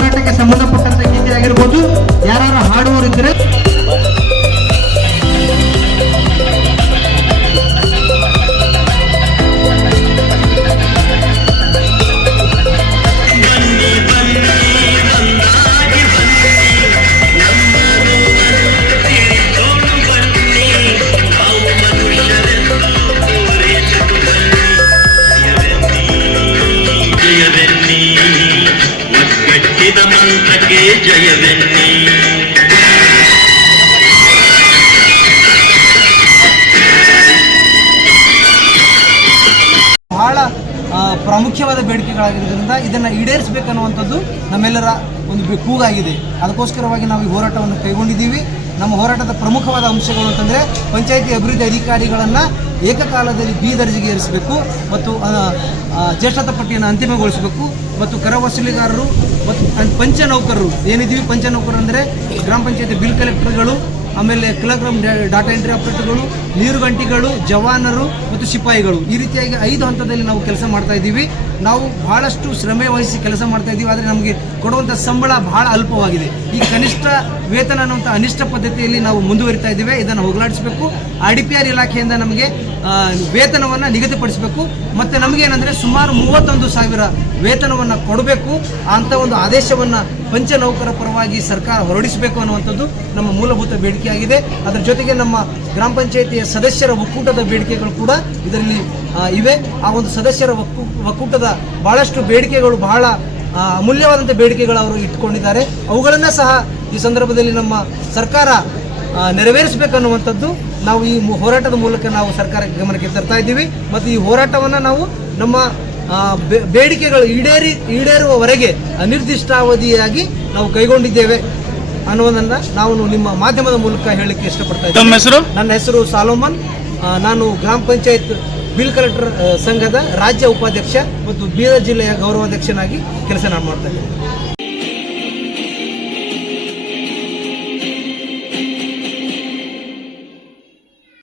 ಹೋರಾಟಕ್ಕೆ ಸಂಬಂಧಪಟ್ಟಂತ ಗೀತೆ ಆಗಿರ್ಬೋದು, ಯಾರು ಹಾಡುವವರಿದ್ದರೆ ಮಂತ್ರಕ್ಕೆ ಜಯವೆನ್ನಿ. ಬಹಳ ಪ್ರಾಮುಖ್ಯವಾದ ಬೇಡಿಕೆಗಳಾಗಿರೋದ್ರಿಂದ ಇದನ್ನು ಈಡೇರಿಸಬೇಕನ್ನುವಂಥದ್ದು ನಮ್ಮೆಲ್ಲರ ಒಂದು ಕೂಗಾಗಿದೆ. ಅದಕ್ಕೋಸ್ಕರವಾಗಿ ನಾವು ಈ ಹೋರಾಟವನ್ನು ಕೈಗೊಂಡಿದ್ದೀವಿ. ನಮ್ಮ ಹೋರಾಟದ ಪ್ರಮುಖವಾದ ಅಂಶಗಳು ಅಂತಂದರೆ ಪಂಚಾಯಿತಿ ಅಭಿವೃದ್ಧಿ ಅಧಿಕಾರಿಗಳನ್ನು ಏಕಕಾಲದಲ್ಲಿ ಬಿ ದರ್ಜೆಗೆ ಏರಿಸಬೇಕು ಮತ್ತು ಜ್ಯೇಷ್ಠತಾ ಪಟ್ಟಿಯನ್ನು ಅಂತಿಮಗೊಳಿಸಬೇಕು ಮತ್ತು ಕರ ವಸೂಲಿಗಾರರು ಮತ್ತು ಪಂಚ ನೌಕರರು ಏನಿದ್ದೀವಿ, ಪಂಚ ನೌಕರರು ಅಂದರೆ ಗ್ರಾಮ ಪಂಚಾಯತಿ ಬಿಲ್ ಕಲೆಕ್ಟರ್ಗಳು, ಆಮೇಲೆ ಕಿಲೋಗ್ರಾಮ್ ಡಾಟಾ ಎಂಟ್ರಿ ಆಪರೇಟರ್ಗಳು, ನೀರುಗಂಟಿಗಳು, ಜವಾನರು ಮತ್ತು ಸಿಪಾಯಿಗಳು, ಈ ರೀತಿಯಾಗಿ 5 ಹಂತದಲ್ಲಿ ನಾವು ಕೆಲಸ ಮಾಡ್ತಾ ಇದ್ದೀವಿ. ನಾವು ಬಹಳಷ್ಟು ಶ್ರಮೆ ವಹಿಸಿ ಕೆಲಸ ಮಾಡ್ತಾ ಇದ್ದೀವಿ. ಆದರೆ ನಮಗೆ ಕೊಡುವಂಥ ಸಂಬಳ ಬಹಳ ಅಲ್ಪವಾಗಿದೆ. ಈ ಕನಿಷ್ಠ ವೇತನ ಅನ್ನುವಂಥ ಅನಿಷ್ಟ ಪದ್ಧತಿಯಲ್ಲಿ ನಾವು ಮುಂದುವರಿತಾ ಇದ್ದೀವಿ. ಇದನ್ನು ಹೋಗಲಾಡಿಸಬೇಕು. IDPR ಇಲಾಖೆಯಿಂದ ನಮಗೆ ವೇತನವನ್ನು ನಿಗದಿಪಡಿಸಬೇಕು ಮತ್ತು ನಮಗೇನೆಂದರೆ ಸುಮಾರು 31,000 ವೇತನವನ್ನು ಕೊಡಬೇಕು. ಅಂಥ ಒಂದು ಆದೇಶವನ್ನು ಪಂಚ ನೌಕರ ಪರವಾಗಿ ಸರ್ಕಾರ ಹೊರಡಿಸಬೇಕು ಅನ್ನುವಂಥದ್ದು ನಮ್ಮ ಮೂಲಭೂತ ಬೇಡಿಕೆಯಾಗಿದೆ. ಅದರ ಜೊತೆಗೆ ನಮ್ಮ ಗ್ರಾಮ ಪಂಚಾಯಿತಿಯ ಸದಸ್ಯರ ಒಕ್ಕೂಟದ ಬೇಡಿಕೆಗಳು ಕೂಡ ಇದರಲ್ಲಿ ಇವೆ. ಆ ಒಂದು ಸದಸ್ಯರ ಒಕ್ಕೂಟದ ಭಾಳಷ್ಟು ಬೇಡಿಕೆಗಳು ಬಹಳ ಅಮೂಲ್ಯವಾದಂಥ ಬೇಡಿಕೆಗಳು ಅವರು ಇಟ್ಕೊಂಡಿದ್ದಾರೆ. ಅವುಗಳನ್ನು ಸಹ ಈ ಸಂದರ್ಭದಲ್ಲಿ ನಮ್ಮ ಸರ್ಕಾರ ನೆರವೇರಿಸಬೇಕನ್ನುವಂಥದ್ದು ನಾವು ಈ ಹೋರಾಟದ ಮೂಲಕ ನಾವು ಸರ್ಕಾರಕ್ಕೆ ಗಮನಕ್ಕೆ ತರ್ತಾ ಇದ್ದೀವಿ. ಮತ್ತು ಈ ಹೋರಾಟವನ್ನು ನಾವು ನಮ್ಮ ಬೇಡಿಕೆಗಳು ಈಡೇರುವವರೆಗೆ ಅನಿರ್ದಿಷ್ಟಾವಧಿಯಾಗಿ ನಾವು ಕೈಗೊಂಡಿದ್ದೇವೆ ಅನ್ನೋದನ್ನು ನಾವು ನಿಮ್ಮ ಮಾಧ್ಯಮದ ಮೂಲಕ ಹೇಳಲಿಕ್ಕೆ ಇಷ್ಟಪಡ್ತಾ ಇದ್ದೀನಿ. ನನ್ನ ಹೆಸರು ಸಾಲೋಮನ್. ನಾನು ಗ್ರಾಮ ಪಂಚಾಯತ್ ಬಿಲ್ ಕಲೆಕ್ಟರ್ ಸಂಘದ ರಾಜ್ಯ ಉಪಾಧ್ಯಕ್ಷ ಮತ್ತು ಬೀದರ್ ಜಿಲ್ಲೆಯ ಗೌರವಾಧ್ಯಕ್ಷನಾಗಿ ಕೆಲಸ ಮಾಡ್ತಾ ಇದ್ದೀನಿ.